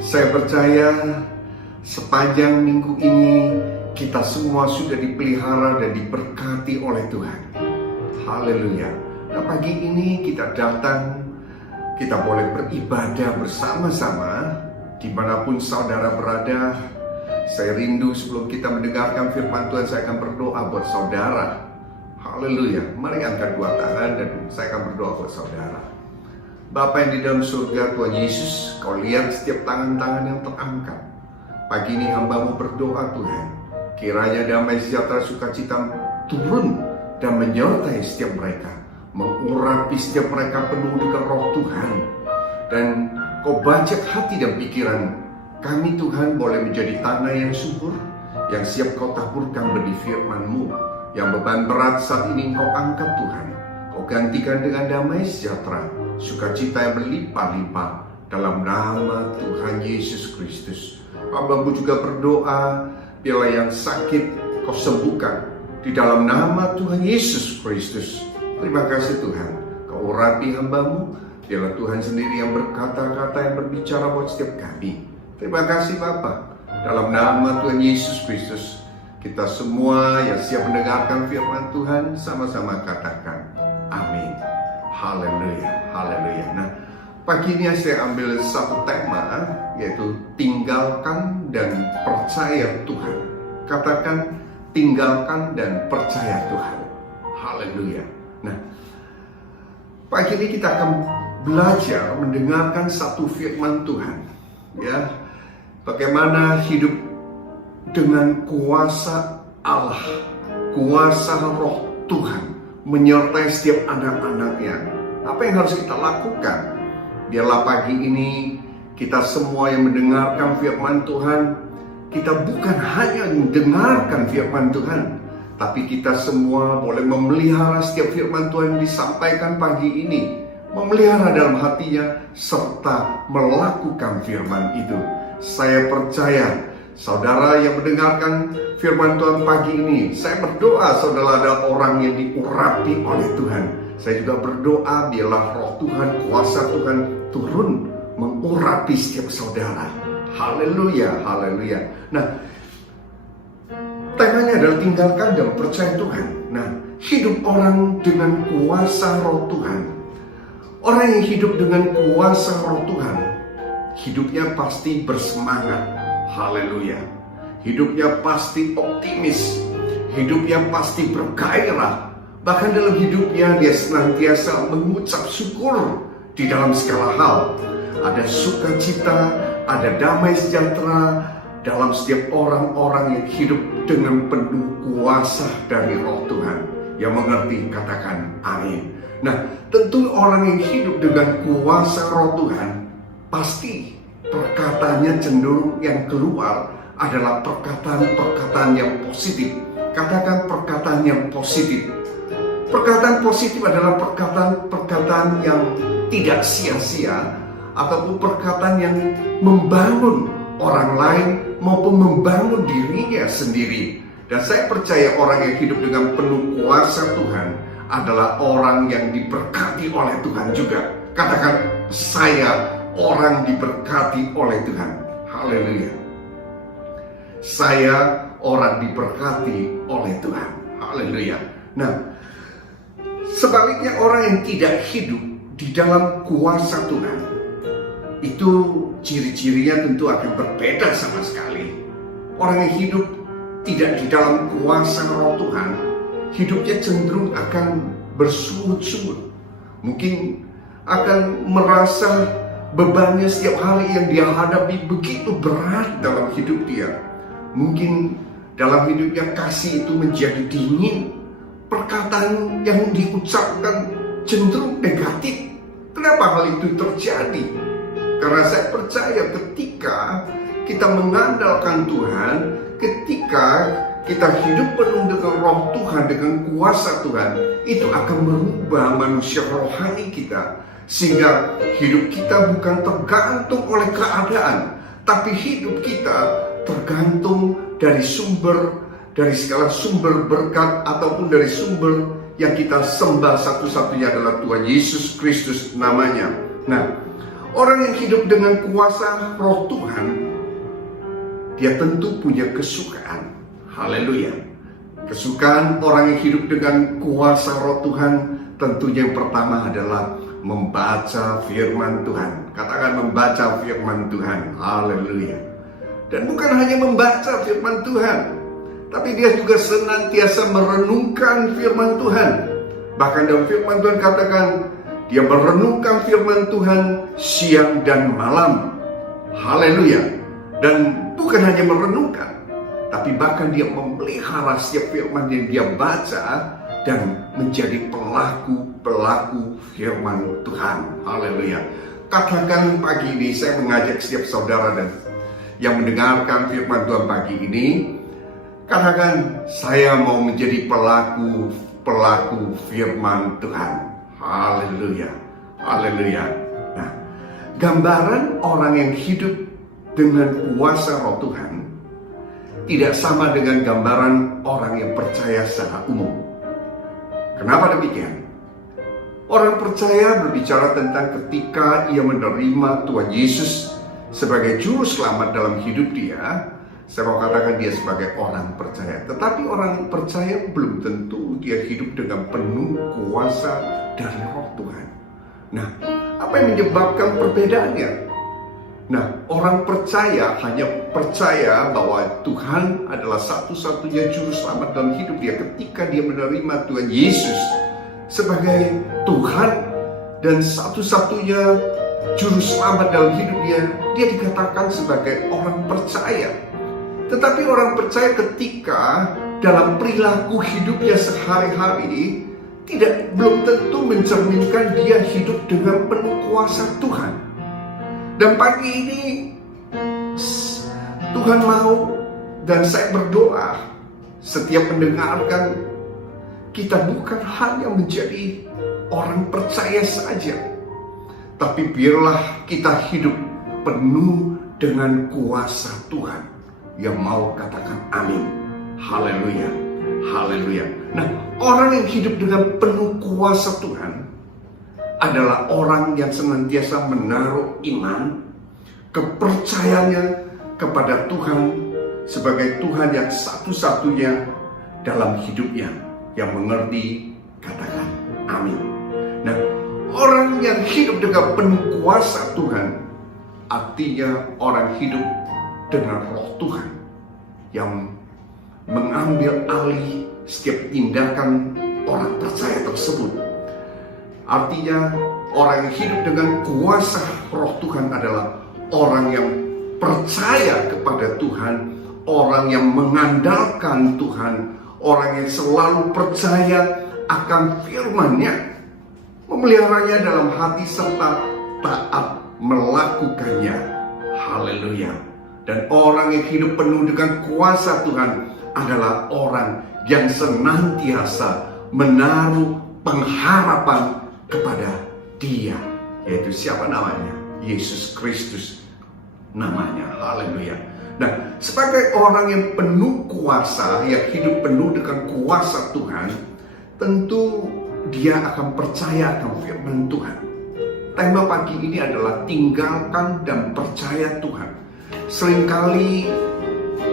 Saya percaya sepanjang minggu ini kita semua sudah dipelihara dan diberkati oleh Tuhan. Haleluya. Nah, pagi ini kita datang, kita boleh beribadah bersama-sama dimanapun saudara berada. Saya rindu sebelum kita mendengarkan firman Tuhan, saya akan berdoa buat saudara. Haleluya. Mari angkat dua tangan dan saya akan berdoa buat saudara. Bapa yang di dalam surga, Tuhan Yesus, Kau lihat setiap tangan-tangan yang terangkat. Pagi ini hamba-Mu berdoa Tuhan, kiranya damai sejahtera sukacita turun dan menyertai setiap mereka, mengurapi setiap mereka penuh dengan roh Tuhan. Dan Kau bajak hati dan pikiran kami Tuhan, boleh menjadi tanah yang subur, yang siap Kau taburkan benih firman-Mu. Yang beban berat saat ini Kau angkat Tuhan, Kau gantikan dengan damai sejahtera, sukacita yang berlimpah-limpah dalam nama Tuhan Yesus Kristus. Hamba-Mu juga berdoa, biarlah yang sakit Kau sembuhkan di dalam nama Tuhan Yesus Kristus. Terima kasih Tuhan, Kau urapi hamba-Mu, biarlah Tuhan sendiri yang berkata-kata, yang berbicara buat setiap kami. Terima kasih Bapa, dalam nama Tuhan Yesus Kristus. Kita semua yang siap mendengarkan firman Tuhan, sama-sama katakan amin. Haleluya, haleluya. Nah, pagi ini saya ambil satu tema, yaitu tinggalkan dan percaya Tuhan. Katakan tinggalkan dan percaya Tuhan. Haleluya. Nah, pagi ini kita akan belajar mendengarkan satu firman Tuhan. Ya, bagaimana hidup dengan kuasa Allah, kuasa roh Tuhan menyertai setiap anak-anaknya. Apa yang harus kita lakukan? Biarlah pagi ini kita semua yang mendengarkan firman Tuhan, kita bukan hanya mendengarkan firman Tuhan, tapi kita semua boleh memelihara setiap firman Tuhan yang disampaikan pagi ini, memelihara dalam hatinya serta melakukan firman itu. Saya percaya saudara yang mendengarkan firman Tuhan pagi ini, saya berdoa saudara ada orang yang diurapi oleh Tuhan. Saya juga berdoa biarlah roh Tuhan, kuasa Tuhan turun mengurapi setiap saudara. Haleluya, haleluya. Nah, temanya adalah tinggalkan dan percaya Tuhan. Nah, hidup orang dengan kuasa roh Tuhan. Orang yang hidup dengan kuasa roh Tuhan, hidupnya pasti bersemangat. Haleluya. Hidupnya pasti optimis. Hidupnya pasti bergairah. Bahkan dalam hidupnya dia senantiasa mengucap syukur di dalam segala hal. Ada sukacita, ada damai sejahtera dalam setiap orang-orang yang hidup dengan penuh kuasa dari roh Tuhan. Yang mengerti katakan amin. Nah, tentu orang yang hidup dengan kuasa roh Tuhan, pasti perkataannya cenderung yang keluar adalah perkataan-perkataan yang positif. Katakan perkataan yang positif. Perkataan positif adalah perkataan yang tidak sia-sia, ataupun perkataan yang membangun orang lain maupun membangun dirinya sendiri. Dan saya percaya orang yang hidup dengan penuh kuasa Tuhan adalah orang yang diberkati oleh Tuhan juga. Katakan, saya orang diberkati oleh Tuhan. Haleluya. Saya orang diberkati oleh Tuhan. Haleluya. Nah, sebaliknya orang yang tidak hidup di dalam kuasa Tuhan, itu ciri-cirinya tentu akan berbeda sama sekali. Orang yang hidup tidak di dalam kuasa roh Tuhan, hidupnya cenderung akan bersungut-sungut. Mungkin akan merasa bebannya setiap hari yang dia hadapi begitu berat dalam hidup dia. Mungkin dalam hidupnya kasih itu menjadi dingin. Perkataan yang diucapkan cenderung negatif. Kenapa hal itu terjadi? Karena saya percaya ketika kita mengandalkan Tuhan, ketika kita hidup penuh dengan roh Tuhan, dengan kuasa Tuhan, itu akan merubah manusia rohani kita. Sehingga hidup kita bukan tergantung oleh keadaan, tapi hidup kita tergantung dari segala sumber berkat, ataupun dari sumber yang kita sembah satu-satunya adalah Tuhan Yesus Kristus namanya. Nah, Orang yang hidup dengan kuasa Roh Tuhan, dia tentu punya kesukaan. Haleluya. Kesukaan orang yang hidup dengan kuasa Roh Tuhan tentunya yang pertama adalah membaca firman Tuhan. Katakan membaca firman Tuhan. Haleluya. Dan bukan hanya membaca firman Tuhan, tapi dia juga senantiasa merenungkan firman Tuhan. Bahkan dalam firman Tuhan katakan, dia merenungkan firman Tuhan siang dan malam. Haleluya. Dan bukan hanya merenungkan, tapi bahkan dia memelihara setiap firman yang dia baca dan menjadi pelaku firman Tuhan. Haleluya. Katakan pagi ini saya mengajak setiap saudara dan yang mendengarkan firman Tuhan pagi ini, katakan saya mau menjadi pelaku firman Tuhan. Haleluya. Haleluya. Nah, gambaran orang yang hidup dengan kuasa Roh Tuhan tidak sama dengan gambaran orang yang percaya secara umum. Kenapa demikian? Orang percaya berbicara tentang ketika ia menerima Tuhan Yesus sebagai juru selamat dalam hidup dia. Saya mau katakan dia sebagai orang percaya. Tetapi orang percaya belum tentu dia hidup dengan penuh kuasa dari Roh Tuhan. Nah, apa yang menyebabkan perbedaannya? Nah, orang percaya hanya percaya bahwa Tuhan adalah satu-satunya juru selamat dalam hidup dia. Ketika dia menerima Tuhan Yesus sebagai Tuhan dan satu-satunya juru selamat dalam hidup dia, dia dikatakan sebagai orang percaya. Tetapi orang percaya ketika dalam perilaku hidupnya sehari-hari belum tentu mencerminkan dia hidup dengan penuh kuasa Tuhan. Dan pagi ini Tuhan mau dan saya berdoa setiap mendengarkan kita bukan hanya menjadi orang percaya saja, tapi biarlah kita hidup penuh dengan kuasa Tuhan. Yang mau katakan amin. Haleluya. Haleluya. Nah, orang yang hidup dengan penuh kuasa Tuhan adalah orang yang senantiasa menaruh iman, kepercayaannya kepada Tuhan sebagai Tuhan yang satu-satunya dalam hidupnya. Yang mengerti, katakan amin. Nah, orang yang hidup dengan penuh kuasa Tuhan artinya orang hidup dengan Roh Tuhan yang mengambil alih setiap tindakan orang percaya tersebut. Artinya orang yang hidup dengan kuasa Roh Tuhan adalah orang yang percaya kepada Tuhan, orang yang mengandalkan Tuhan, orang yang selalu percaya akan firman-Nya, memeliharanya dalam hati serta taat melakukannya. Haleluya. Dan orang yang hidup penuh dengan kuasa Tuhan adalah orang yang senantiasa menaruh pengharapan kepada Dia, yaitu siapa namanya? Yesus Kristus namanya. Haleluya. Nah, sebagai orang yang penuh kuasa, yang hidup penuh dengan kuasa Tuhan, tentu dia akan percaya akan firman Tuhan. Tema pagi ini adalah tinggalkan dan percaya Tuhan. Seringkali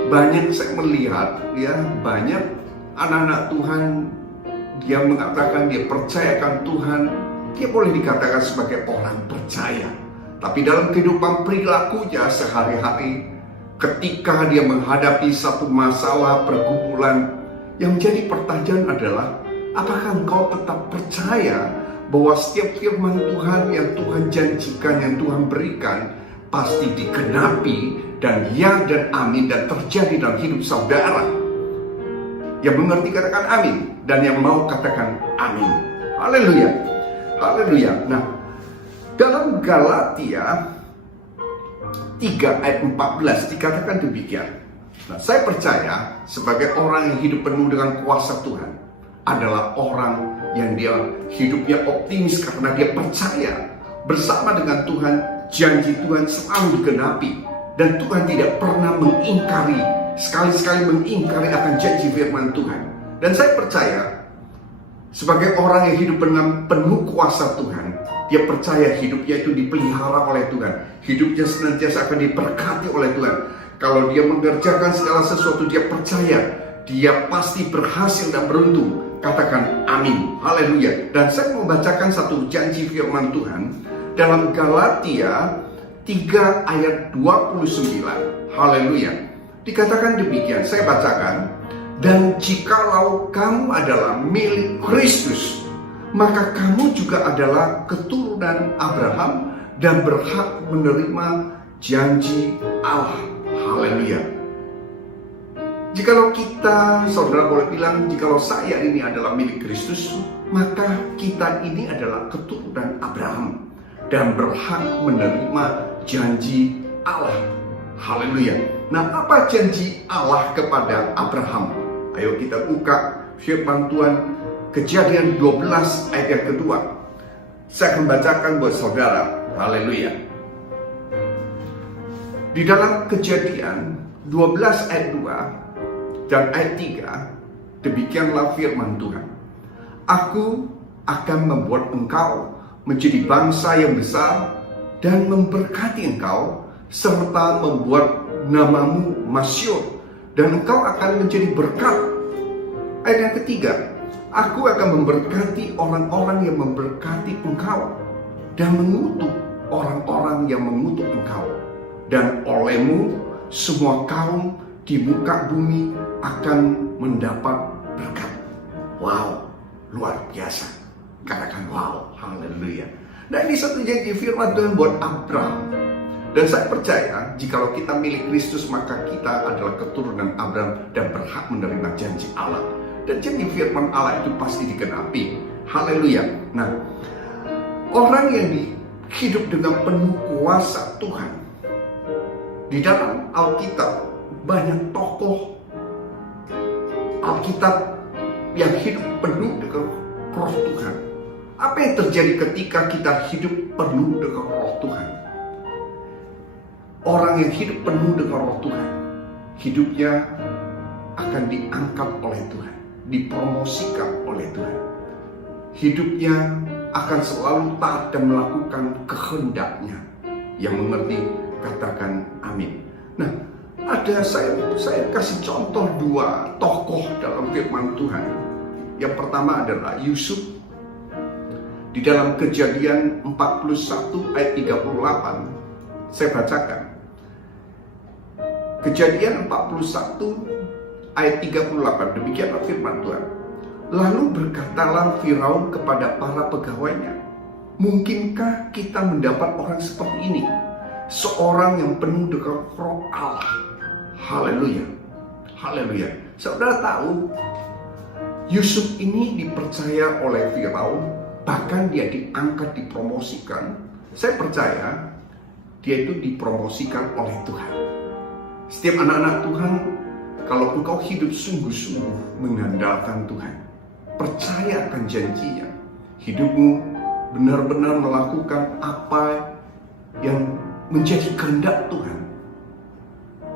banyak saya melihat banyak anak-anak Tuhan, dia mengatakan dia percayakan Tuhan, dia boleh dikatakan sebagai orang percaya. Tapi dalam kehidupan perilakunya sehari-hari, ketika dia menghadapi satu masalah pergumulan, yang menjadi pertanyaan adalah, apakah engkau tetap percaya bahwa setiap firman Tuhan yang Tuhan janjikan, yang Tuhan berikan, pasti digenapi dan ya dan amin dan terjadi dalam hidup saudara? Yang mengerti katakan amin, dan yang mau katakan amin. Haleluya. Haleluya. Nah, dalam Galatia 3 ayat 14 dikatakan demikian. Nah, saya percaya sebagai orang yang hidup penuh dengan kuasa Tuhan adalah orang yang dia hidupnya optimis karena dia percaya bersama dengan Tuhan, janji Tuhan selalu digenapi dan Tuhan tidak pernah mengingkari, sekali-sekali mengingkari akan janji firman Tuhan. Dan saya percaya sebagai orang yang hidup dengan penuh kuasa Tuhan, Dia percaya hidupnya itu dipelihara oleh Tuhan. Hidupnya senantiasa akan diberkati oleh Tuhan. Kalau dia mengerjakan segala sesuatu, dia percaya dia pasti berhasil dan beruntung. Katakan amin. Haleluya. Dan saya membacakan satu janji firman Tuhan dalam Galatia 3 ayat 29. Haleluya. Dikatakan demikian, saya bacakan. Dan jikalau kamu adalah milik Kristus, maka kamu juga adalah keturunan Abraham dan berhak menerima janji Allah. Haleluya. Jikalau kita, saudara boleh bilang, jikalau saya ini adalah milik Kristus, maka kita ini adalah keturunan Abraham dan berhak menerima janji Allah. Haleluya. Nah, apa janji Allah kepada Abraham? Ayo kita buka firman Tuhan Kejadian 12 ayat yang kedua. Saya akan bacakan buat saudara. Haleluya. Di dalam Kejadian 12 ayat 2 dan ayat 3, demikianlah firman Tuhan. Aku akan membuat engkau menjadi bangsa yang besar dan memberkati engkau, serta membuat namamu masyhur, dan engkau akan menjadi berkat. Ayat yang ketiga, aku akan memberkati orang-orang yang memberkati engkau, dan mengutuk orang-orang yang mengutuk engkau. Dan olehmu semua kaum di muka bumi akan mendapat berkat. Wow, luar biasa. Katakan wow, haleluya. Nah, ini satu janji firman Tuhan buat Abraham. Dan saya percaya, jikalau kita milik Kristus, maka kita adalah keturunan Abraham dan berhak menerima janji Allah. Dan janji firman Allah itu pasti digenapi. Haleluya. Nah, orang yang hidup dengan penuh kuasa Tuhan, di dalam Alkitab banyak tokoh Alkitab yang hidup penuh dengan roh Tuhan. Apa yang terjadi ketika kita hidup penuh dengan roh Tuhan? Orang yang hidup penuh dengan roh Tuhan, hidupnya akan diangkat oleh Tuhan, dipromosikan oleh Tuhan. Hidupnya akan selalu taat dan melakukan kehendaknya. Yang mengerti, katakan amin. Nah, ada saya kasih contoh dua tokoh dalam firman Tuhan. Yang pertama adalah Yusuf. Di dalam Kejadian 41 ayat 38, saya bacakan. Kejadian 41 ayat 38, demikianlah firman Tuhan. Lalu berkatalah Firaun kepada para pegawainya, mungkinkah kita mendapat orang seperti ini, seorang yang penuh dengan roh Allah? Haleluya, haleluya. Saudara tahu, Yusuf ini dipercaya oleh Firaun, bahkan dia diangkat, dipromosikan. Saya percaya dia itu dipromosikan oleh Tuhan. Setiap anak-anak Tuhan, kalau engkau hidup sungguh-sungguh mengandalkan Tuhan, percaya akan janjinya, hidupmu benar-benar melakukan apa yang menjadi kehendak Tuhan,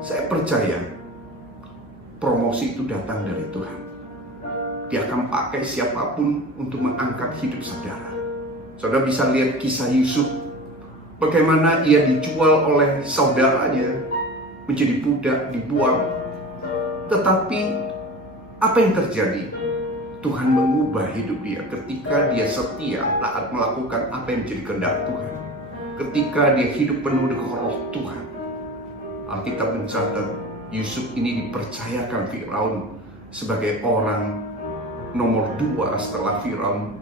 saya percaya promosi itu datang dari Tuhan. Dia akan pakai siapapun untuk mengangkat hidup saudara. Saudara bisa lihat kisah Yusuf, bagaimana ia dijual oleh saudaranya, menjadi budak, dibuang. Tetapi apa yang terjadi? Tuhan mengubah hidup dia ketika dia setia, taat melakukan apa yang menjadi kehendak Tuhan. Ketika dia hidup penuh dengan roh Tuhan. Alkitab mencatat Yusuf ini dipercayakan Firaun sebagai orang nomor 2 setelah Firaun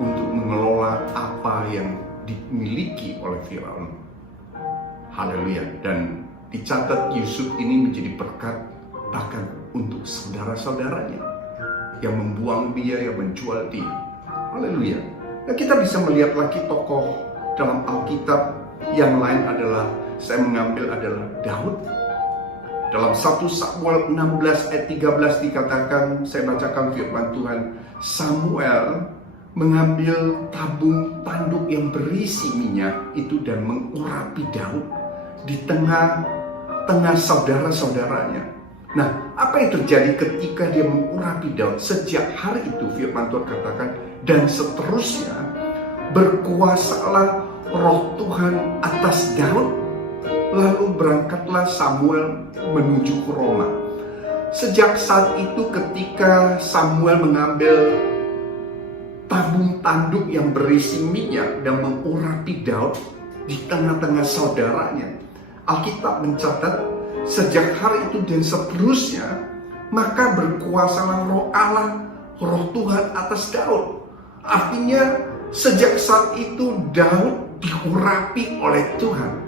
untuk mengelola apa yang dimiliki oleh Firaun. Haleluya. Dan dicatat Yusuf ini menjadi berkat bahkan untuk saudara-saudaranya yang membuang dia, yang menjual dia. Haleluya. Nah, kita bisa melihat lagi tokoh dalam Alkitab yang lain adalah, saya mengambil adalah Daud. Dalam 1 Samuel 16 ayat 13 dikatakan, saya bacakan firman Tuhan, Samuel mengambil tabung tanduk yang berisi minyak itu dan mengurapi Daud di tengah saudara-saudaranya. Nah, apa yang terjadi ketika dia mengurapi Daud? Sejak hari itu firman Tuhan katakan, dan seterusnya berkuasalah Roh Tuhan atas Daud. Lalu berangkatlah Samuel menuju ke Roma. Sejak saat itu ketika Samuel mengambil tabung tanduk yang berisi minyak dan mengurapi Daud di tengah-tengah saudaranya, Alkitab mencatat sejak hari itu dan seterusnya, maka berkuasalah Roh Allah, Roh Tuhan atas Daud. Artinya sejak saat itu Daud diurapi oleh Tuhan.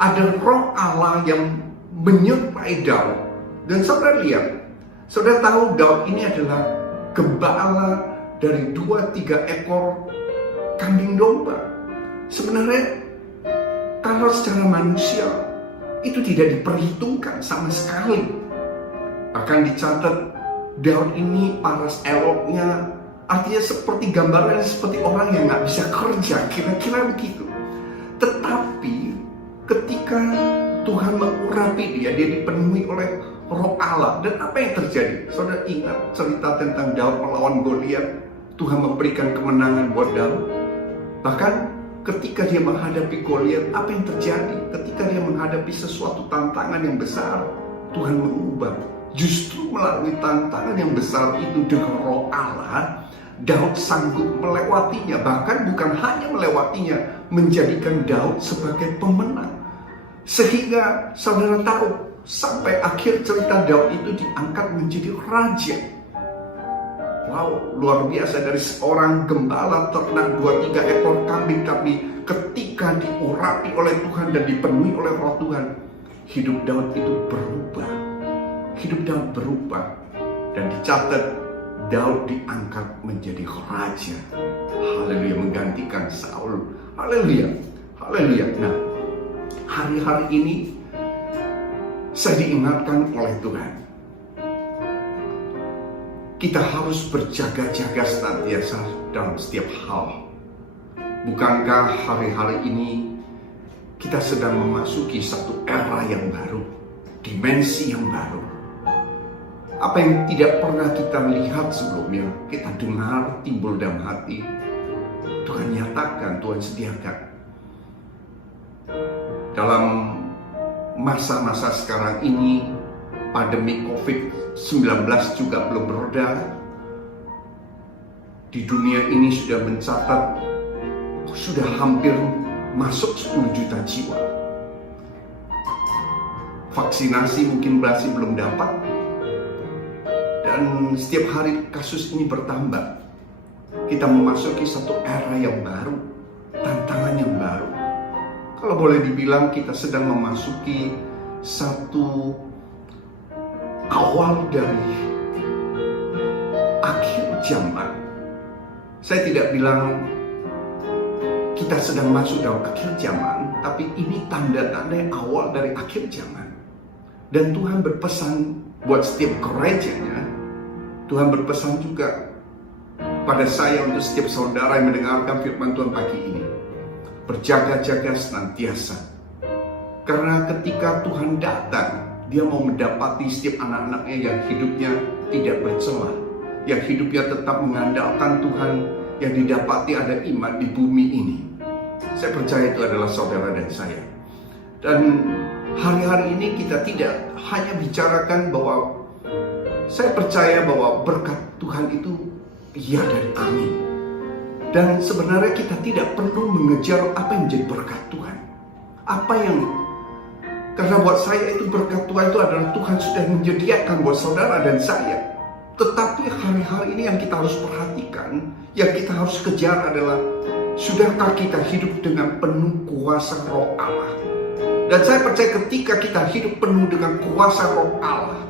Ada Roh Allah yang menyertai Daud. Dan saudara lihat, saudara tahu Daud ini adalah gembala dari 2-3 ekor kambing domba. Sebenarnya kalau secara manusia itu tidak diperhitungkan sama sekali. Bahkan dicatat Daud ini paras eloknya, artinya seperti gambaran seperti orang yang nggak bisa kerja, kira-kira begitu. Tetapi ketika Tuhan mengurapi dia dipenuhi oleh Roh Allah. Dan apa yang terjadi? Saudara ingat cerita tentang Daud melawan Goliat? Tuhan memberikan kemenangan buat Daud. Bahkan ketika dia menghadapi Goliat, apa yang terjadi? Ketika dia menghadapi sesuatu tantangan yang besar, Tuhan mengubah. Justru melalui tantangan yang besar itu dengan Roh Allah, Daud sanggup melewatinya. Bahkan bukan hanya melewatinya, menjadikan Daud sebagai pemenang. Sehingga saudara tahu, sampai akhir cerita Daud itu diangkat menjadi raja. Wow, luar biasa, dari seorang gembala ternak 2-3 ekor kambing, tapi ketika diurapi oleh Tuhan dan dipenuhi oleh Roh Tuhan, hidup Daud itu berubah. Hidup Daud berubah. Dan dicatat Daud diangkat menjadi raja. Haleluya, menggantikan Saul. Haleluya. Haleluya. Nah, hari-hari ini saya diingatkan oleh Tuhan, kita harus berjaga-jaga senantiasa dalam setiap hal. Bukankah hari-hari ini kita sedang memasuki satu era yang baru, dimensi yang baru? Apa yang tidak pernah kita lihat sebelumnya, kita dengar timbul dalam hati, Tuhan nyatakan, Tuhan sediakan. Dalam masa-masa sekarang ini, pandemi COVID-19 juga belum bereda. Di dunia ini sudah mencatat, sudah hampir masuk 10 juta jiwa. Vaksinasi mungkin masih belum dapat. Dan setiap hari kasus ini bertambah. Kita memasuki satu era yang baru, tantangan yang baru. Kalau boleh dibilang kita sedang memasuki satu awal dari akhir zaman. Saya tidak bilang kita sedang masuk dalam akhir zaman, tapi ini tanda-tanda awal dari akhir zaman. Dan Tuhan berpesan buat setiap gerejanya. Tuhan berpesan juga pada saya untuk setiap saudara yang mendengarkan firman Tuhan pagi ini. Berjaga-jaga senantiasa. Karena ketika Tuhan datang, Dia mau mendapati setiap anak-anaknya yang hidupnya tidak bercelah, yang hidupnya tetap mengandalkan Tuhan, yang didapati ada iman di bumi ini. Saya percaya itu adalah saudara dan saya. Dan hari-hari ini kita tidak hanya bicarakan bahwa saya percaya bahwa berkat Tuhan itu ya dan amin. Dan sebenarnya kita tidak perlu mengejar apa yang menjadi berkat Tuhan. Karena buat saya itu berkat Tuhan itu adalah Tuhan sudah menyediakan buat saudara dan saya. Tetapi hari-hari ini yang kita harus perhatikan, yang kita harus kejar adalah, sudahkah kita hidup dengan penuh kuasa Roh Allah? Dan saya percaya ketika kita hidup penuh dengan kuasa Roh Allah,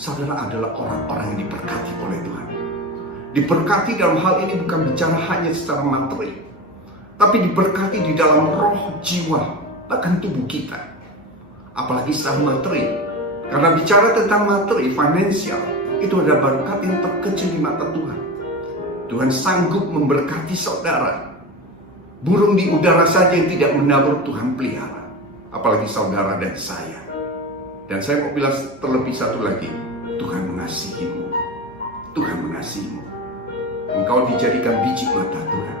saudara adalah orang-orang yang diberkati oleh Tuhan. Diberkati dalam hal ini bukan bicara hanya secara materi, tapi diberkati di dalam roh, jiwa, bahkan tubuh kita. Apalagi secara materi. Karena bicara tentang materi, finansial, itu adalah berkat yang terkecil di mata Tuhan. Tuhan sanggup memberkati saudara. Burung di udara saja yang tidak menabur Tuhan pelihara. Apalagi saudara dan saya. Dan saya mau bilang terlebih satu lagi, Tuhan mengasihimu. Tuhan mengasihimu. Engkau dijadikan biji mata Tuhan.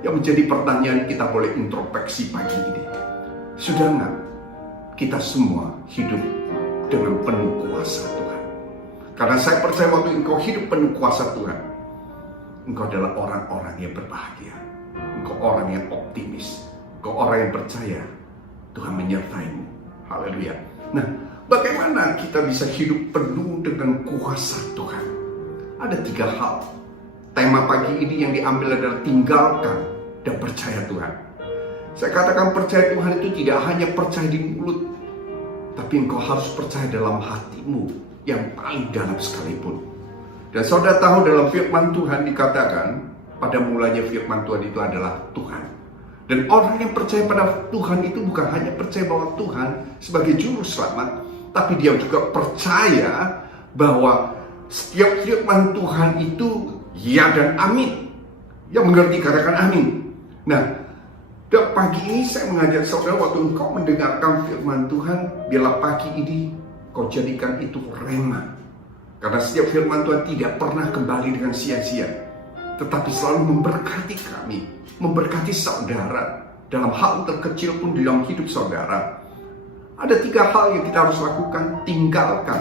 Yang menjadi pertanyaan kita boleh introspeksi pagi ini. Sudah nggak kita semua hidup dengan penuh kuasa Tuhan? Karena saya percaya waktu engkau hidup penuh kuasa Tuhan, engkau adalah orang-orang yang berbahagia. Engkau orang yang optimis. Engkau orang yang percaya Tuhan menyertaimu. Haleluya. Nah, bagaimana kita bisa hidup penuh dengan kuasa Tuhan? Ada 3 hal. Tema pagi ini yang diambil adalah tinggalkan dan percaya Tuhan. Saya katakan percaya Tuhan itu tidak hanya percaya di mulut, tapi engkau harus percaya dalam hatimu yang paling dalam sekalipun. Dan saudara tahu dalam firman Tuhan dikatakan, pada mulanya firman Tuhan itu adalah Tuhan. Dan orang yang percaya pada Tuhan itu bukan hanya percaya bahwa Tuhan sebagai juru selamat, tapi dia juga percaya bahwa setiap firman Tuhan itu ya dan amin. Yang mengerti katakan amin. Nah, dan pagi ini saya mengajak saudara, waktu engkau mendengarkan firman Tuhan, biarlah pagi ini kau jadikan itu rema. Karena setiap firman Tuhan tidak pernah kembali dengan sia-sia, tetapi selalu memberkati kami, memberkati saudara dalam hal terkecil pun dalam hidup saudara. Ada 3 hal yang kita harus lakukan. Tinggalkan.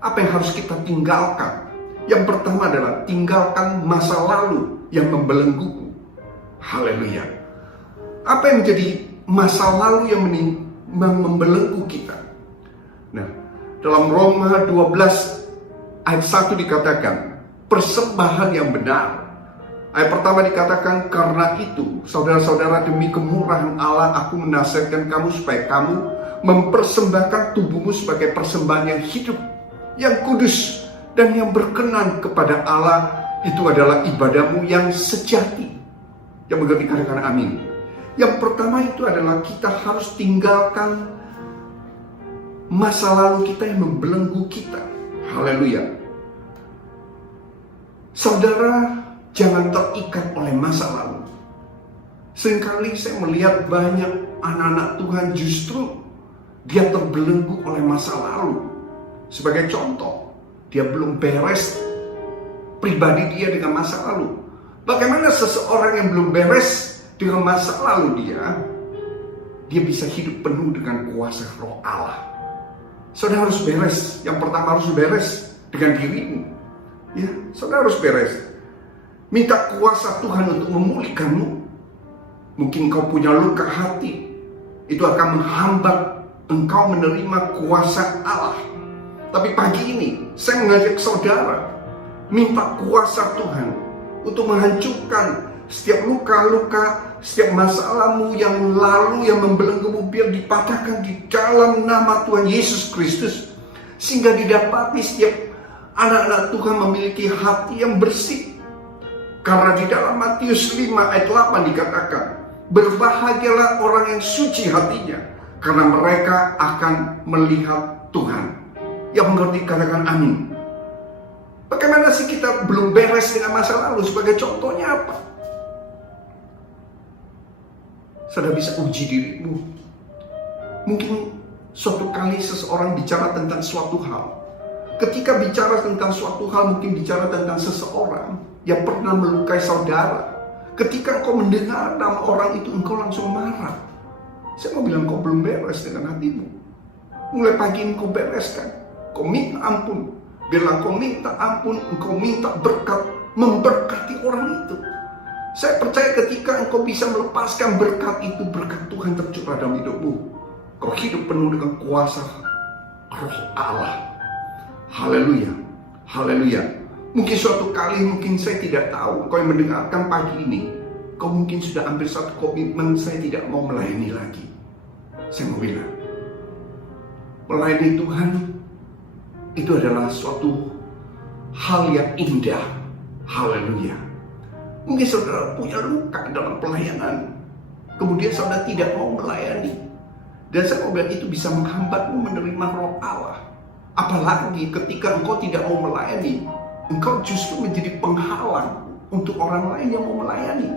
Apa yang harus kita tinggalkan? Yang pertama adalah tinggalkan masa lalu yang membelenggumu. Haleluya. Apa yang menjadi masa lalu yang membelenggu kita? Nah, dalam Roma 12 ayat 1 dikatakan, persembahan yang benar. Ayat pertama dikatakan, karena itu, saudara-saudara, demi kemurahan Allah, aku menasihatkan kamu supaya kamu mempersembahkan tubuhmu sebagai persembahan yang hidup, yang kudus, dan yang berkenan kepada Allah. Itu adalah ibadahmu yang sejati. Yang mengerti katakan amin. Yang pertama itu adalah kita harus tinggalkan masa lalu kita yang membelenggu kita. Haleluya. Saudara, jangan terikat oleh masa lalu. Seringkali saya melihat banyak anak-anak Tuhan justru dia terbelenggu oleh masa lalu. Sebagai contoh, dia belum beres pribadi dia dengan masa lalu. Bagaimana seseorang yang belum beres dengan masa lalu dia bisa hidup penuh dengan kuasa Roh Allah. Saudara harus beres. Yang pertama harus beres dengan dirimu. Ya, saudara harus beres. Minta kuasa Tuhan untuk memulihkanmu. Mungkin kau punya luka hati. Itu akan menghambat engkau menerima kuasa Allah. Tapi pagi ini saya mengajak saudara minta kuasa Tuhan untuk menghancurkan setiap luka-luka, setiap masalahmu yang lalu yang membelenggumu, biar dipatahkan di dalam nama Tuhan Yesus Kristus. Sehingga didapati setiap anak-anak Tuhan memiliki hati yang bersih. Karena di dalam Matius 5 ayat 8 dikatakan, berbahagialah orang yang suci hatinya, karena mereka akan melihat Tuhan. Yang mengerti katakan amin. Bagaimana sih kita belum beres dengan masa lalu? Sebagai contohnya apa? Saudara bisa uji dirimu. Mungkin suatu kali seseorang bicara tentang suatu hal. Ketika bicara tentang suatu hal, mungkin bicara tentang seseorang yang pernah melukai saudara. Ketika engkau mendengar nama orang itu, engkau langsung marah. Saya mau bilang, engkau belum beres dengan hatimu. Mulai pagi ini engkau bereskan. Engkau minta ampun. Bila engkau minta ampun, engkau minta berkat, memberkati orang itu. Saya percaya ketika engkau bisa melepaskan berkat itu, berkat Tuhan tercurah dalam hidupmu. Kau hidup penuh dengan kuasa Roh Allah. Haleluya. Haleluya. Mungkin suatu kali, mungkin saya tidak tahu, kau yang mendengarkan pagi ini, kau mungkin sudah ambil satu komitmen, saya tidak mau melayani lagi. Saya mau bilang, melayani Tuhan itu adalah suatu hal yang indah. Haleluya. Mungkin saudara punya luka dalam pelayanan, kemudian saudara tidak mau melayani. Dan saya mau bilang itu bisa menghambatmu menerima Roh Allah. Apalagi ketika engkau tidak mau melayani, engkau justru menjadi penghalang untuk orang lain yang mau melayani.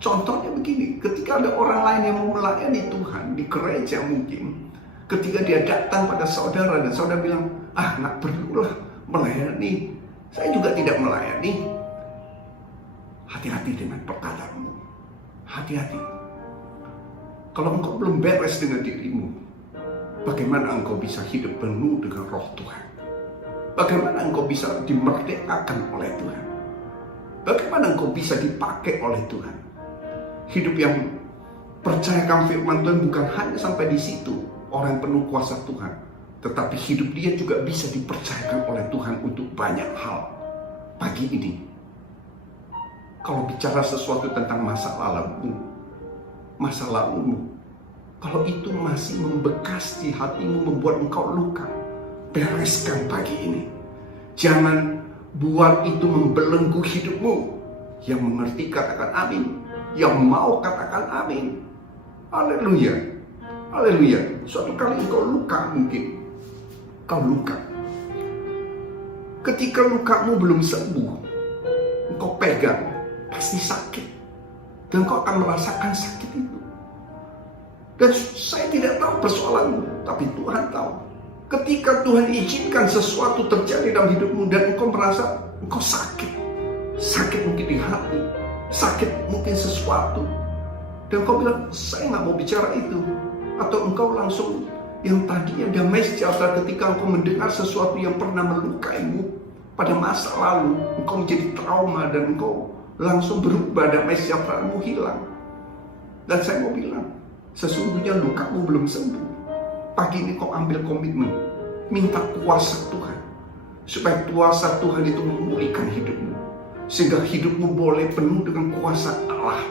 Contohnya begini, ketika ada orang lain yang mau melayani Tuhan di gereja mungkin, ketika dia datang pada saudara dan saudara bilang, nggak perlulah melayani, saya juga tidak melayani. Hati-hati dengan perkataanmu. hati-hati. Kalau engkau belum beres dengan dirimu, bagaimana engkau bisa hidup penuh dengan roh Tuhan? Bagaimana engkau bisa dimerdekakan oleh Tuhan? Bagaimana engkau bisa dipakai oleh Tuhan? Hidup yang percayakan firman Tuhan bukan hanya sampai di situ, orang penuh kuasa Tuhan, tetapi hidup dia juga bisa dipercayakan oleh Tuhan untuk banyak hal. Pagi ini, kalau bicara sesuatu tentang masa lalumu, kalau itu masih membekas di hatimu, membuat engkau luka, bereskan pagi ini. Jangan buat itu membelenggu hidupmu. Yang mengerti katakan amin, yang mau katakan amin. Haleluya, haleluya. Suatu kali engkau luka, mungkin kau luka. Ketika lukamu belum sembuh, engkau pegang, pasti sakit. Dan kau akan merasakan sakit itu. Dan saya tidak tahu persoalanmu, tapi Tuhan tahu. Ketika Tuhan izinkan sesuatu terjadi dalam hidupmu dan engkau merasa engkau sakit. Sakit mungkin di hati, sakit mungkin sesuatu. Dan kau bilang, saya nggak mau bicara itu. Atau engkau langsung yang tadinya damai sejahtera ketika engkau mendengar sesuatu yang pernah melukaimu pada masa lalu, engkau menjadi trauma dan engkau langsung berubah, damai sejahteramu hilang. Dan saya mau bilang, sesungguhnya lukamu belum sembuh. Pagi ini kau ambil komitmen, minta kuasa Tuhan, supaya kuasa Tuhan itu memulihkan hidupmu, sehingga hidupmu boleh penuh dengan kuasa Allah.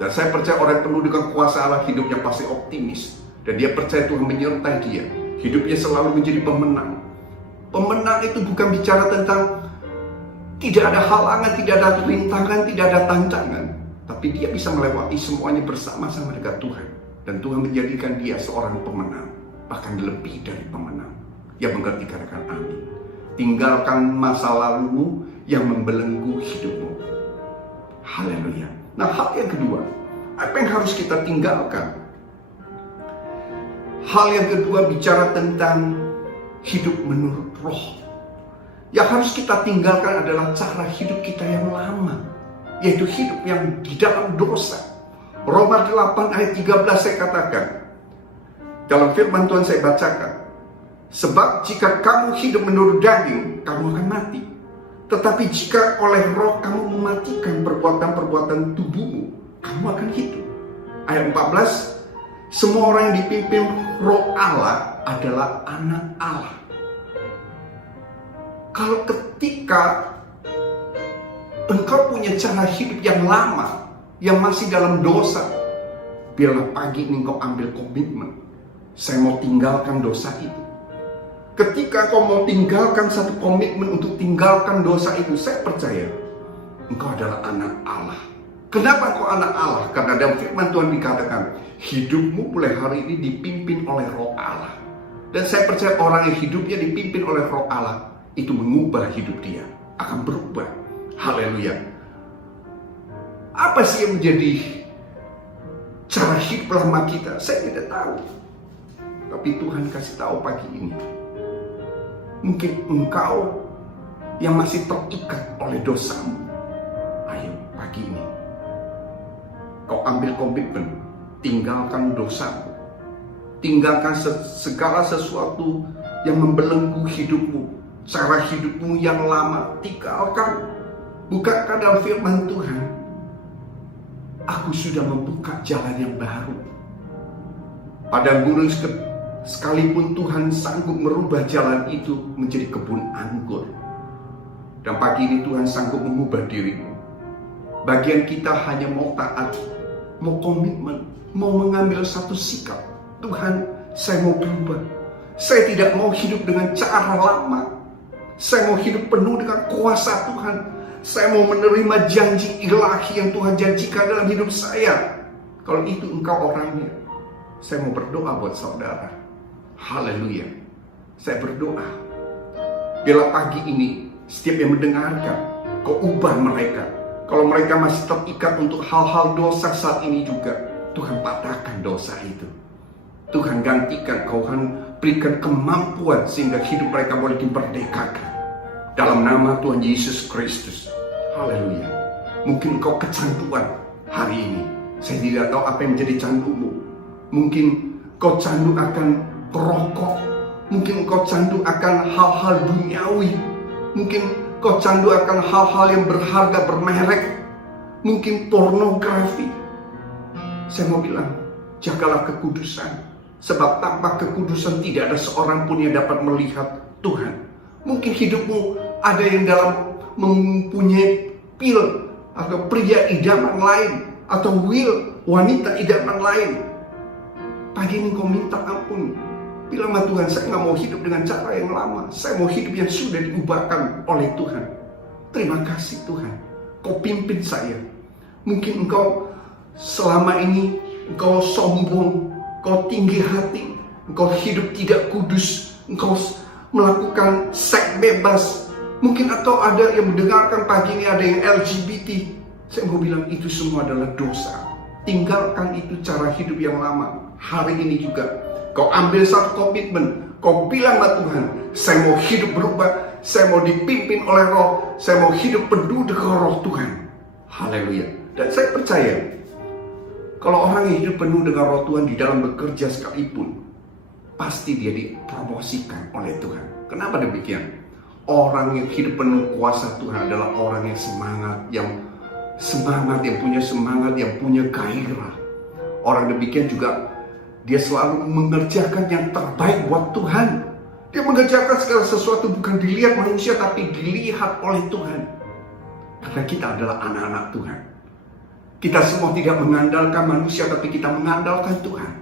Dan saya percaya orang penuh dengan kuasa Allah hidupnya pasti optimis. Dan dia percaya Tuhan menyertai dia. Hidupnya selalu menjadi pemenang. Pemenang itu bukan bicara tentang tidak ada halangan, tidak ada rintangan, tidak ada tantangan. Tapi dia bisa melewati semuanya bersama-sama dengan Tuhan. Dan Tuhan menjadikan dia seorang pemenang. Bahkan lebih dari pemenang. Yang mengerti katakan amin. Tinggalkan masa lalumu yang membelenggu hidupmu. Haleluya. Nah, hal yang kedua, apa yang harus kita tinggalkan? Hal yang kedua bicara tentang hidup menurut roh. Yang harus kita tinggalkan adalah cara hidup kita yang lama, yaitu hidup yang di dalam dosa. Roma 8 ayat 13 saya katakan, dalam firman Tuhan saya bacakan, sebab jika kamu hidup menurut daging, kamu akan mati. Tetapi jika oleh roh kamu mematikan perbuatan-perbuatan tubuhmu, kamu akan hidup. Ayat 14, semua orang yang dipimpin roh Allah adalah anak Allah. Kalau ketika engkau punya cara hidup yang lama, yang masih dalam dosa, biarlah pagi ini engkau ambil komitmen. Saya mau tinggalkan dosa itu. Ketika kau mau tinggalkan satu komitmen untuk tinggalkan dosa itu, saya percaya engkau adalah anak Allah. Kenapa engkau anak Allah? Karena dalam firman Tuhan dikatakan, hidupmu mulai hari ini dipimpin oleh roh Allah. Dan saya percaya orang yang hidupnya dipimpin oleh roh Allah, itu mengubah hidup dia, akan berubah. Haleluya. Apa sih yang menjadi cara hidup lama kita? Saya tidak tahu. Tapi Tuhan kasih tahu pagi ini. Mungkin engkau yang masih terikat oleh dosamu. Ayo pagi ini kau ambil komitmen, tinggalkan dosamu. Tinggalkan segala sesuatu yang membelenggu hidupmu. Cara hidupmu yang lama, tinggalkan. Bukankah dalam firman Tuhan, aku sudah membuka jalan yang baru. Padang gurun sekalipun Tuhan sanggup merubah jalan itu menjadi kebun anggur. Dan pagi ini Tuhan sanggup mengubah dirimu. Bagian kita hanya mau taat, mau komitmen, mau mengambil satu sikap. Tuhan, saya mau berubah. Saya tidak mau hidup dengan cara lama. Saya mau hidup penuh dengan kuasa Tuhan. Saya mau menerima janji ilahi yang Tuhan janjikan dalam hidup saya. Kalau itu engkau orangnya, saya mau berdoa buat saudara. Haleluya. Saya berdoa, bila pagi ini setiap yang mendengarkan, kau ubah mereka. Kalau mereka masih terikat untuk hal-hal dosa saat ini juga, Tuhan patahkan dosa itu. Tuhan gantikan, Tuhan berikan kemampuan sehingga hidup mereka boleh dimerdekakan. Dalam nama Tuhan Yesus Kristus. Haleluya. Mungkin kau kecanduan hari ini. Saya tidak tahu apa yang menjadi candumu. Mungkin kau candu akan perokok. Mungkin kau candu akan hal-hal duniawi. Mungkin kau candu akan hal-hal yang berharga, bermerek. Mungkin pornografi. Saya mau bilang, jagalah kekudusan. Sebab tanpa kekudusan tidak ada seorang pun yang dapat melihat Tuhan. Mungkin hidupmu ada yang dalam mempunyai pil atau pria idaman lain, atau will wanita idaman lain. Pagi ini kau minta ampun. Bilang sama Tuhan, saya nggak mau hidup dengan cara yang lama. Saya mau hidup yang sudah diubahkan oleh Tuhan. Terima kasih Tuhan, kau pimpin saya. Mungkin engkau selama ini engkau sombong, engkau tinggi hati, engkau hidup tidak kudus, engkau melakukan seks bebas. Mungkin atau ada yang mendengarkan pagi ini ada yang LGBT. Saya mau bilang itu semua adalah dosa. Tinggalkan itu cara hidup yang lama. Hari ini juga kau ambil satu komitmen. Kau bilang sama Tuhan, saya mau hidup berubah. Saya mau dipimpin oleh Roh. Saya mau hidup penuh dengan Roh Tuhan. Haleluya. Dan saya percaya, kalau orang yang hidup penuh dengan Roh Tuhan di dalam bekerja sekalipun, pasti dia dipromosikan oleh Tuhan. Kenapa demikian? Orang yang hidup penuh kuasa Tuhan adalah orang yang semangat, yang punya semangat, yang punya gairah. Orang demikian juga dia selalu mengerjakan yang terbaik buat Tuhan. Dia mengerjakan segala sesuatu bukan dilihat manusia, tapi dilihat oleh Tuhan. Karena kita adalah anak-anak Tuhan. Kita semua tidak mengandalkan manusia, tapi kita mengandalkan Tuhan.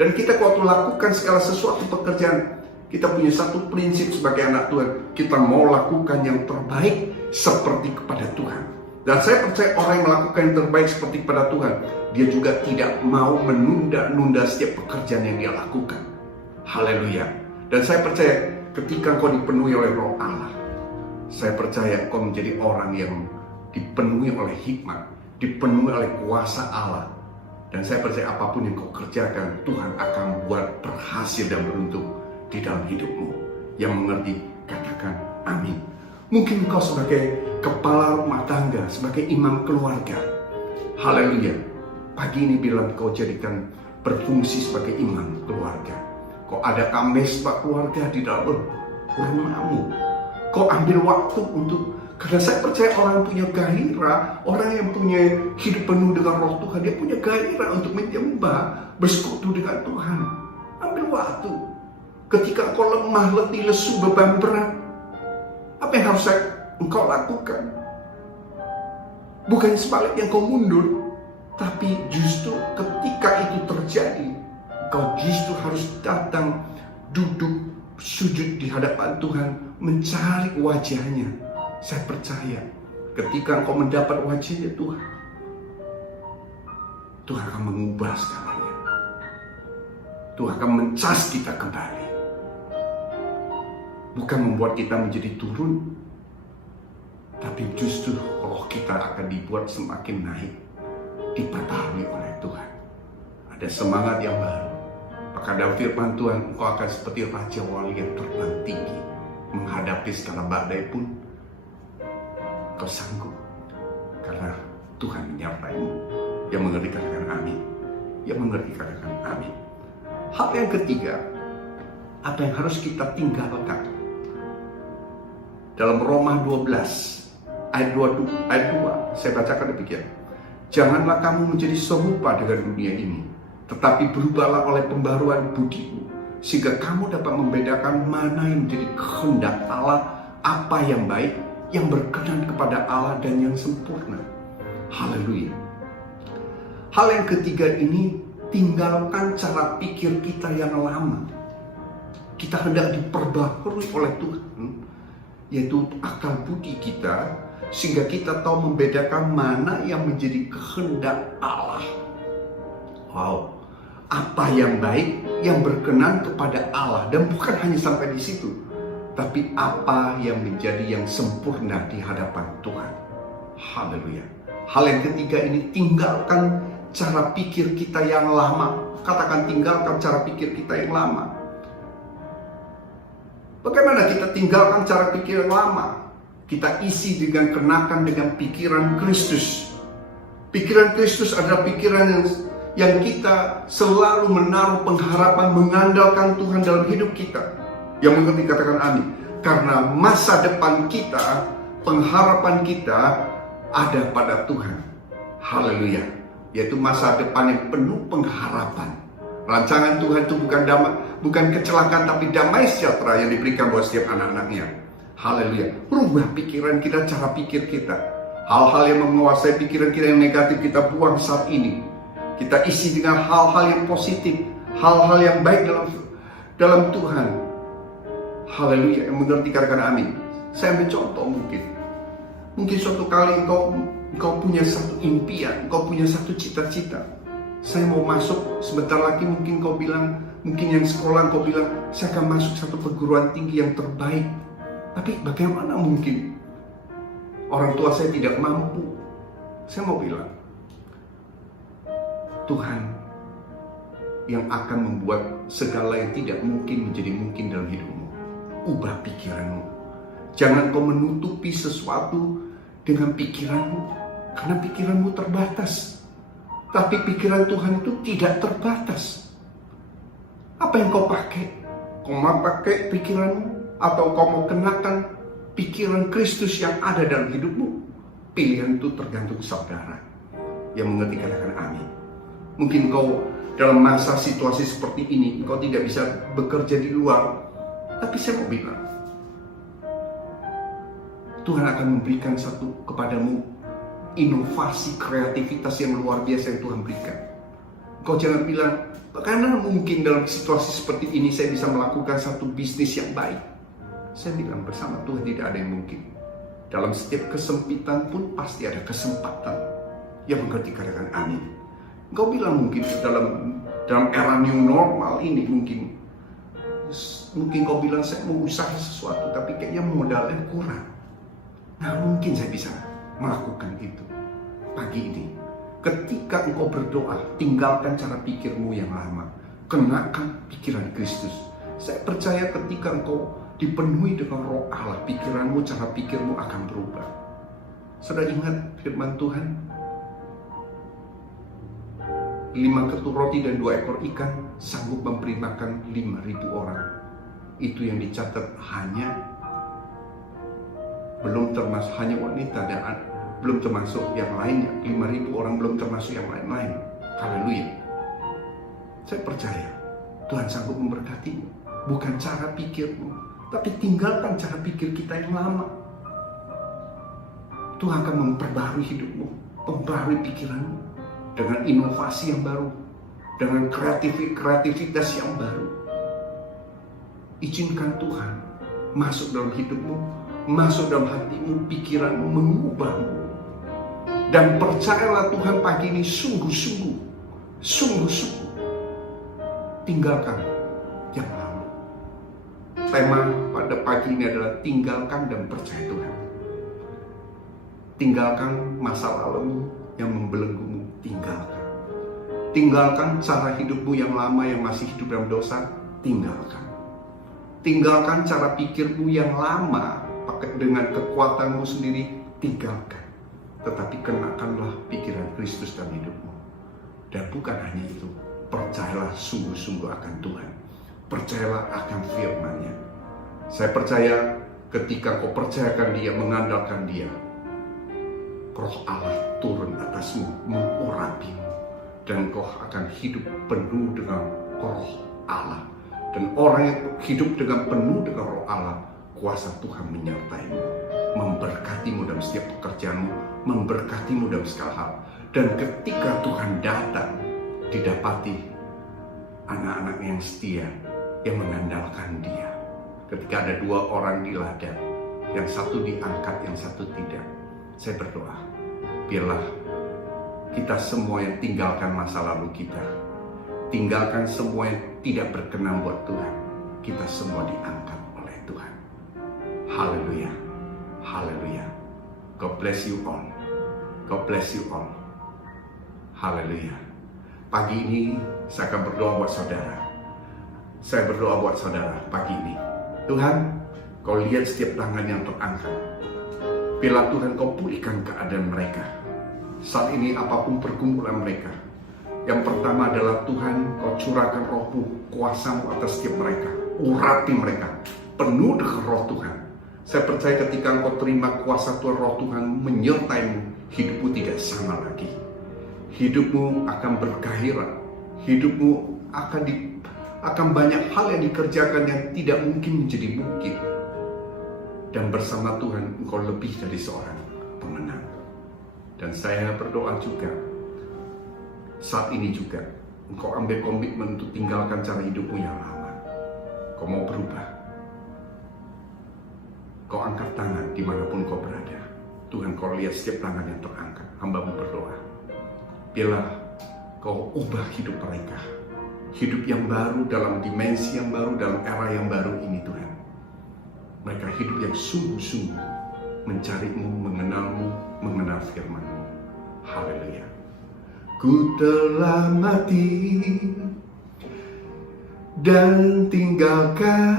Dan kita waktu lakukan segala sesuatu pekerjaan, kita punya satu prinsip sebagai anak Tuhan. Kita mau lakukan yang terbaik seperti kepada Tuhan. Dan saya percaya orang yang melakukan yang terbaik seperti kepada Tuhan, dia juga tidak mau menunda-nunda setiap pekerjaan yang dia lakukan. Haleluya. Dan saya percaya ketika kau dipenuhi oleh Roh Allah, saya percaya kau menjadi orang yang dipenuhi oleh hikmat, dipenuhi oleh kuasa Allah. Dan saya percaya apapun yang kau kerjakan, Tuhan akan buat berhasil dan beruntung di dalam hidupmu. Yang mengerti, katakan amin. Mungkin kau sebagai kepala rumah tangga, sebagai imam keluarga. Haleluya. Pagi ini bilang kau jadikan berfungsi sebagai imam keluarga. Kau ada kamespa keluarga di dalam rumahmu. Kau ambil waktu untuk, karena saya percaya orang yang punya gairah, orang yang punya hidup penuh dengan Roh Tuhan, dia punya gairah untuk menyembah, bersekutu dengan Tuhan. Ambil waktu. Ketika kau lemah, letih, lesu, beban berat, apa yang harus engkau lakukan? Bukan sebaliknya kau mundur, tapi justru ketika itu terjadi, kau justru harus datang, duduk, sujud di hadapan Tuhan, mencari wajahnya. Saya percaya ketika engkau mendapat wajahnya Tuhan, Tuhan akan mengubah segalanya. Tuhan akan mencas kita kembali. Bukan membuat kita menjadi turun, tapi justru roh kita akan dibuat semakin naik, diperbaharui oleh Tuhan. Ada semangat yang baru. Maka dalam firman Tuhan, engkau akan seperti Raja Wali yang terbang tinggi, menghadapi segala badai pun kau sanggup, karena Tuhan menyertaimu. Yang mengerti katakan amin. Yang mengerti katakan amin. Hal yang ketiga, apa yang harus kita tinggalkan? Dalam Roma 12 ayat 2, saya bacakan demikian. Janganlah kamu menjadi serupa dengan dunia ini, tetapi berubahlah oleh pembaruan budimu, sehingga kamu dapat membedakan mana yang menjadi kehendak Allah, apa yang baik, yang berkenan kepada Allah dan yang sempurna. Haleluya. Hal yang ketiga ini, tinggalkan cara pikir kita yang lama. Kita hendak diperbaharui oleh Tuhan, yaitu akal budi kita, sehingga kita tahu membedakan mana yang menjadi kehendak Allah. Wow, apa yang baik, yang berkenan kepada Allah, dan bukan hanya sampai di situ, tapi apa yang menjadi yang sempurna di hadapan Tuhan. Haleluya. Hal yang ketiga ini, tinggalkan cara pikir kita yang lama. Katakan, tinggalkan cara pikir kita yang lama. Bagaimana kita tinggalkan cara pikir yang lama? Kita isi dengan kenakan dengan pikiran Kristus. Pikiran Kristus adalah pikiran yang kita selalu menaruh pengharapan, mengandalkan Tuhan dalam hidup kita. Yang mengerti katakan amin. Karena masa depan kita, pengharapan kita ada pada Tuhan. Haleluya. Yaitu masa depan yang penuh pengharapan. Rancangan Tuhan itu bukan kecelakaan, tapi damai sejahtera yang diberikan buat setiap anak-anaknya. Haleluya. Rubah pikiran kita, cara pikir kita. Hal-hal yang menguasai pikiran kita yang negatif kita buang saat ini. Kita isi dengan hal-hal yang positif, hal-hal yang baik dalam Tuhan. Haleluya. Yang mengerti katakan amin. Saya ambil contoh mungkin suatu kali engkau punya satu impian, engkau punya satu cita-cita. Saya mau masuk, sebentar lagi mungkin yang sekolah engkau bilang, saya akan masuk satu perguruan tinggi yang terbaik. Tapi bagaimana mungkin orang tua saya tidak mampu? Saya mau bilang, Tuhan yang akan membuat segala yang tidak mungkin menjadi mungkin dalam hidupmu. Ubah pikiranmu. Jangan kau menutupi sesuatu dengan pikiranmu, karena pikiranmu terbatas. Tapi pikiran Tuhan itu tidak terbatas. Apa yang kau pakai? Kau mau pakai pikiranmu, atau kau mau kenakan pikiran Kristus yang ada dalam hidupmu? Pilihan itu tergantung saudara. Yang mengerti katakan amin. Mungkin kau dalam masa situasi seperti ini, engkau tidak bisa bekerja di luar. Tapi saya mau bilang, Tuhan akan memberikan satu kepadamu inovasi, kreativitas yang luar biasa yang Tuhan berikan. Kau jangan bilang, bagaimana mungkin dalam situasi seperti ini saya bisa melakukan satu bisnis yang baik. Saya bilang, bersama Tuhan tidak ada yang mungkin. Dalam setiap kesempitan pun pasti ada kesempatan. Yang mengerti katakan amin. Kau bilang mungkin dalam era new normal ini mungkin kau bilang saya mau usaha sesuatu tapi kayaknya modalnya kurang. Nah, mungkin saya bisa melakukan itu pagi ini. Ketika engkau berdoa, tinggalkan cara pikirmu yang lama, kenakan pikiran Kristus. Saya percaya ketika engkau dipenuhi dengan Roh Allah, pikiranmu, cara pikirmu akan berubah. Sudah ingat firman Tuhan? 5 ketul roti dan 2 ekor ikan sanggup memberi makan 5.000 orang. Itu yang dicatat belum termasuk hanya wanita dan belum termasuk yang lainnya. 5.000 orang belum termasuk yang lain-lain. Haleluya. Saya percaya Tuhan sanggup memberkatimu. Bukan cara pikirmu, tapi tinggalkan cara pikir kita yang lama. Tuhan akan memperbarui hidupmu, memperbarui pikiranmu dengan inovasi yang baru, dengan kreativitas yang baru. Izinkan Tuhan masuk dalam hidupmu, masuk dalam hatimu, pikiranmu, mengubahmu. Dan percayalah Tuhan pagi ini sungguh-sungguh tinggalkan yang lalu. Tema pada pagi ini adalah tinggalkan dan percaya Tuhan. Tinggalkan masa lalumu yang membelenggumu, tinggalkan. Tinggalkan cara hidupmu yang lama yang masih hidup dalam dosa, tinggalkan. Tinggalkan cara pikirmu yang lama pakai dengan kekuatanmu sendiri, tinggalkan. Tetapi kenakanlah pikiran Kristus dalam hidupmu. Dan bukan hanya itu, percayalah sungguh-sungguh akan Tuhan. Percayalah akan firman-Nya. Saya percaya ketika kau percayakan Dia, mengandalkan Dia, Roh Allah turun atasmu, mengurapimu, dan kau akan hidup penuh dengan Roh Allah. Dan orang yang hidup penuh dengan Roh Allah, kuasa Tuhan menyertaimu, memberkatimu dalam setiap pekerjaanmu, memberkatimu dalam segala hal. Dan ketika Tuhan datang, didapati anak-anak yang setia, yang mengandalkan Dia. Ketika ada 2 orang di ladang, yang satu diangkat, yang satu tidak. Saya berdoa, biarlah kita semua yang tinggalkan masa lalu kita, tinggalkan semua yang tidak berkenan buat Tuhan, kita semua diangkat oleh Tuhan. Haleluya, haleluya. God bless you all. God bless you all. Haleluya. Pagi ini saya akan berdoa buat saudara. Saya berdoa buat saudara pagi ini. Tuhan, kau lihat setiap tangan yang terangkat. Bila Tuhan kau pulihkan keadaan mereka. Saat ini apapun pergumulan mereka, yang pertama adalah Tuhan, Kau curahkan roh-Mu, kuasa-Mu atas setiap mereka. Urapi mereka, penuh dengan roh Tuhan. Saya percaya ketika Engkau terima kuasa Tuhan, roh Tuhan menyertai-Mu, hidupmu tidak sama lagi. Hidupmu akan bergairah, hidupmu akan banyak hal yang dikerjakan yang tidak mungkin menjadi mungkin. Dan bersama Tuhan engkau lebih dari seorang pemenang. Dan saya berdoa juga, saat ini juga engkau ambil komitmen untuk tinggalkan cara hidupmu yang lama. Kau mau berubah. Kau angkat tangan dimanapun kau berada. Tuhan, kau lihat setiap tangan yang terangkat. Hamba-Mu berdoa, biarlah kau ubah hidup mereka. Hidup yang baru, dalam dimensi yang baru, dalam era yang baru ini Tuhan. Mereka hidup yang sungguh-sungguh mencari-Mu, mengenal-Mu, mengenal firman-Mu. Haleluya. Ku telah mati dan tinggalkan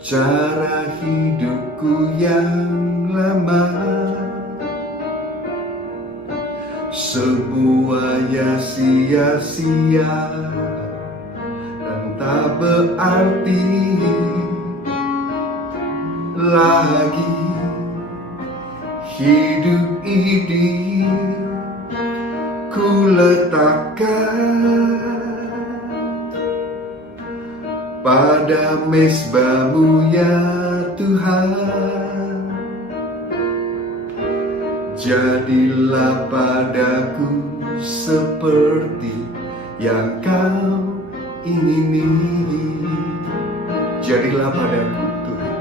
cara hidupku yang lama. Semuanya sia-sia dan tak berarti lagi. Hidup ini ku letakkan pada mezbah-Mu ya Tuhan. Jadilah padaku seperti yang Kau ingini. Jadilah padaku Tuhan.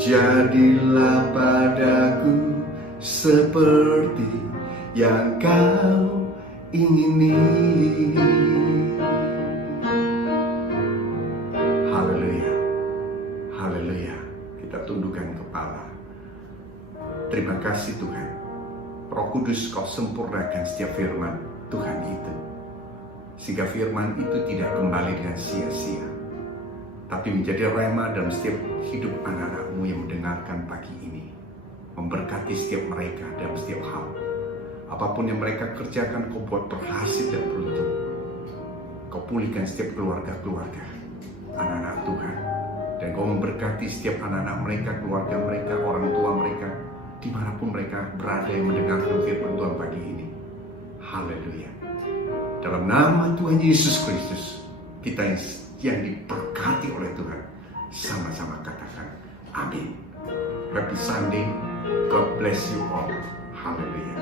Jadilah padaku seperti yang Kau ingini. Haleluya. Haleluya. Kita tundukkan kepala. Terima kasih Tuhan. Roh Kudus, Kau sempurnakan setiap firman Tuhan itu, sehingga firman itu tidak kembali dengan sia-sia, tapi menjadi rema dalam setiap hidup anak-anak-Mu yang mendengarkan pagi ini. Memberkati setiap mereka dalam setiap hal. Apapun yang mereka kerjakan, Kau buat berhasil dan beruntung. Kau pulihkan setiap keluarga-keluarga anak-anak Tuhan. Dan Kau memberkati setiap anak-anak mereka, keluarga mereka, orang tua mereka, dimanapun mereka berada yang mendengarkan firman Tuhan pagi ini. Haleluya. Dalam nama Tuhan Yesus Kristus, kita yang diberkati oleh Tuhan, sama-sama katakan amin. Happy Sunday. God bless you all. Haleluya.